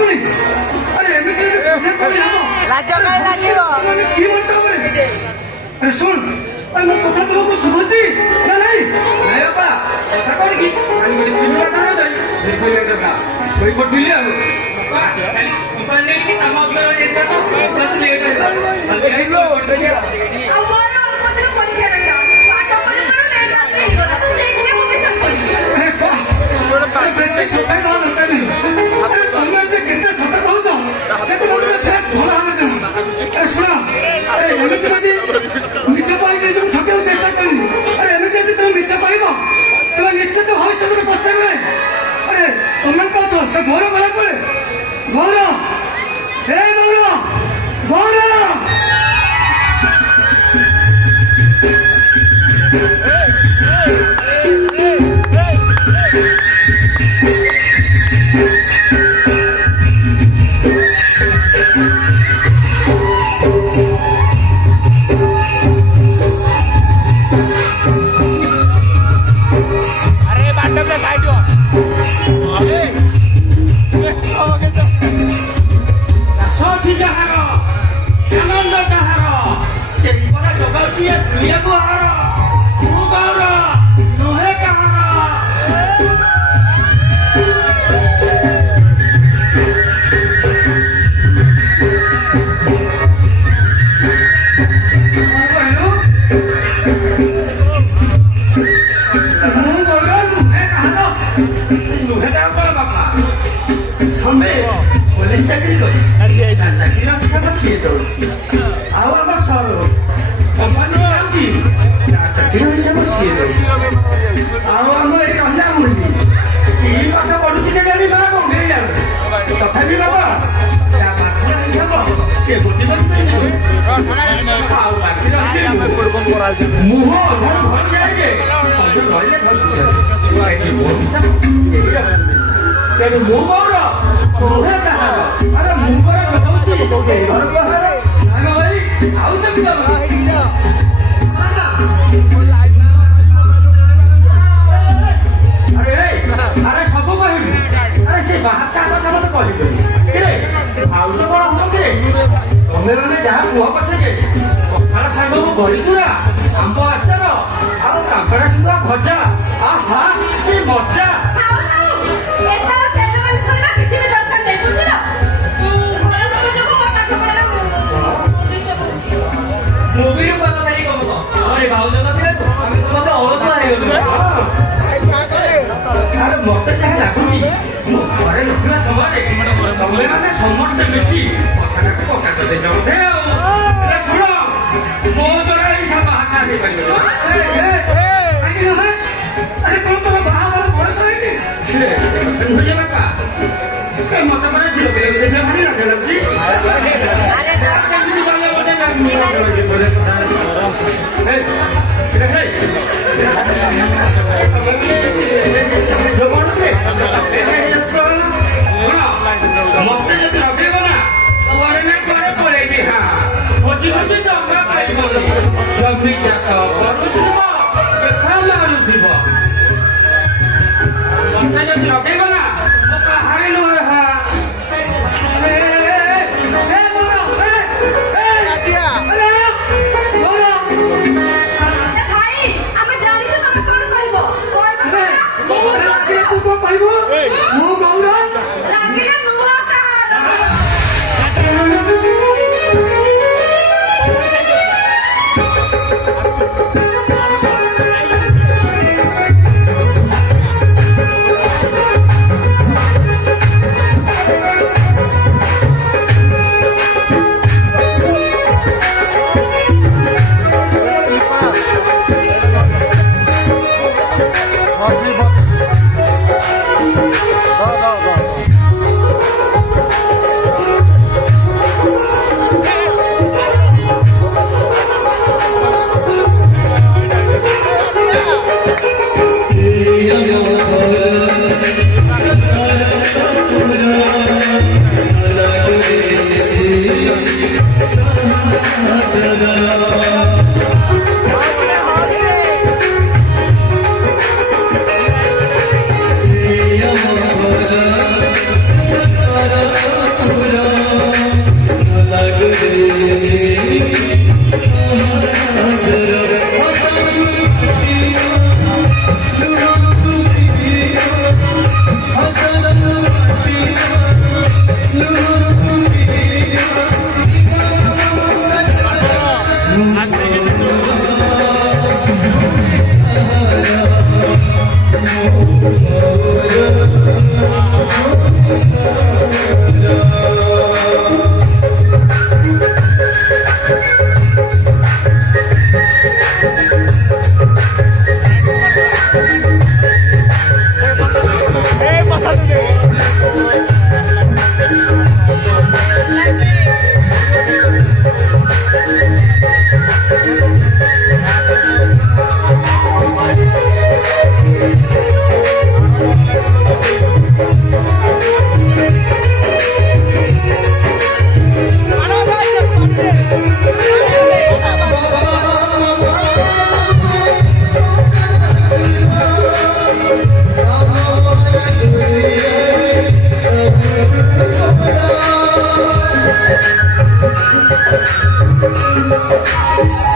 ଲାଗୁନି ଆରେ ଏମିତି ଲାଜ କାହିଁ ଲାଗିବ କି ବର୍ଷ ଆରେ ଶୁଣ ଆରେ ମୋ କଥା ତମକୁ ଶୁଭୁଛି ନା ନାଇଁ ନାଇଁ ବାପା କଥା କଣ କି କାଲି ଗୋଟେ ଫିଲ୍ମ ବାଟରେ ଯାଇ ଦେଖେଇ ଦେବା ଶୋଇ ପଡ଼ିଲି ଆଉ ବାପା କାଲି ମୋବାଇଲ ନେଇକି କାମ ଅଧିକ ରହିଯାଇଥିଲା ତ କ୍ଲାସ୍ ଲେଟ୍ ହେଲା କାଲି ଆଇलो ଆଉ ମୋର ଅଳ୍ପଦିନ ପରୀକ୍ଷା ରହିଲା ପାଠ ପଢି ପଢି ଲେଟ୍ ରାତି ହେଇଗଲା ସେଇଥିପାଇଁ ମୁଁ ବି ଶୋଇ ପଡ଼ିଲି ଆରେ ବାସ୍ ବେଶୀ ସମୟ ଦେବା ଦରକାର ନାହିଁ ଆରେ ତମେ ଯେ କେତେ ସତ କହୁଛ ସେକୁ ମୋତେ ବେଶ ଭଲ ଭାବରେ ଜାଣ ଆରେ ଶୁଣ ଆରେ ଏମିତି ଯଦି ମିଛ କହିକି ନିଜକୁ ଠକିବାକୁ ଚେଷ୍ଟା କରିନି ଆରେ ଏମିତି ଯଦି ତମେ ମିଛ କହିବ ତମେ ନିଶ୍ଚିତ ଭବିଷ୍ୟତରେ ପସ୍ତାଇବେ ଆରେ ତମେ କହୁଛ ସେ ଘର ଗଲା ପରେ ଘର ହେ ଘର ଚାକିରି କରି ଚାକିରି ହିସାବ ସିଏ ଦଉଛି ଆଉ ଆମ ସହର କମ୍ପାନୀ ଯାଉଛି ଚାକିରି ହିସାବ ସିଏ ଦଉଛି ଆଉ ଆମ ଏଇ ରହିଲା ମୁଣ୍ଡି କି ପାଠ ପଢୁଛି କେଜାଣି ମା କମେଇ ଯାଉ ତଥାପି ବାବା ତା ପାଠ ହିସାବ ସିଏ ବୁଝି କରିପାରିବେ ଆଉ ବାକି ରହିଲେ ମୁହଁ ଅଧାରୁ ଘର ଯାଇକେ ସଜ ରହିଲେ ଘରକୁ ଯାଏ ଏଠି ମୋ ହିସାବ ଏଇଟା ତେଣୁ ମୁଁ ମୋର ନୁହେଁ କାହାର ଆରେ ମୁଁ ପରା କହୁଛି ଘର ବାହାରେ ଭାଇ ଆଉ ସେମିତି ଆରେ ସବୁ କହିବି ଆରେ ସେ ବାହାର୍ କଥା ମତେ କହିବେନି କିରେ ଆଉ ତ କଣ ହବ କିରେ ତମେ ମାନେ ଯାହା କୁହ ପଛକେ ପଖାଳ ସାଙ୍ଗକୁ ବଳିଚୁରା ଆମ୍ବ ଆଚାର ଆଉ କାଙ୍କଡା ସିଙ୍ଗା ଭଜା ଆହା କି ମଜା ମୁଭିରୁ କଥା ଧରି କହୁଛ ଆରେ ଭାଉଜ ନଥିଲେ ଆମେ ସମସ୍ତେ ଅଳସୁଆ ହେଇଗଲୁ ଆରେ ମତେ ଯାହା ଲାଗୁଛି ମୁଁ ଘରେ ନଥିବା ସମୟରେ ତମେ ମାନେ ସମସ୍ତେ ମିଶି କଥାଟାକୁ ପକା କରିଦେଇଛ ବୋଧେ ଆଉ ଶୁଣ ମୋ ଦ୍ୱାରା ଏଇ ବାହା ହେଇପାରିବ ଆରେ କଣ ତମ ବାହାଘର ବୟସ ହେଇନି ନୁହେଁ ବାପା ମତେ ପରେ ଝିଅ ପିଲାକୁ ଦେଖିଲେ ଭାରି ଲାଜ ଲାଗୁଛି ମତେ ଯଦି ଲଗେଇବ ନା କୁଆଡେ ନା କୁଆଡେ ପଳେଇବି ହଁ ଭୋଜି ଭୋଜି ଜମା ପାଇବନି ଜମି ଚାଷ କରୁଥିବ ଦେଖା ମାରୁଥିବ ମତେ ଯଦି ଲଗେଇବ ନା ମୁଁ କାହାରି ନୁହେଁ Yeah. हाँ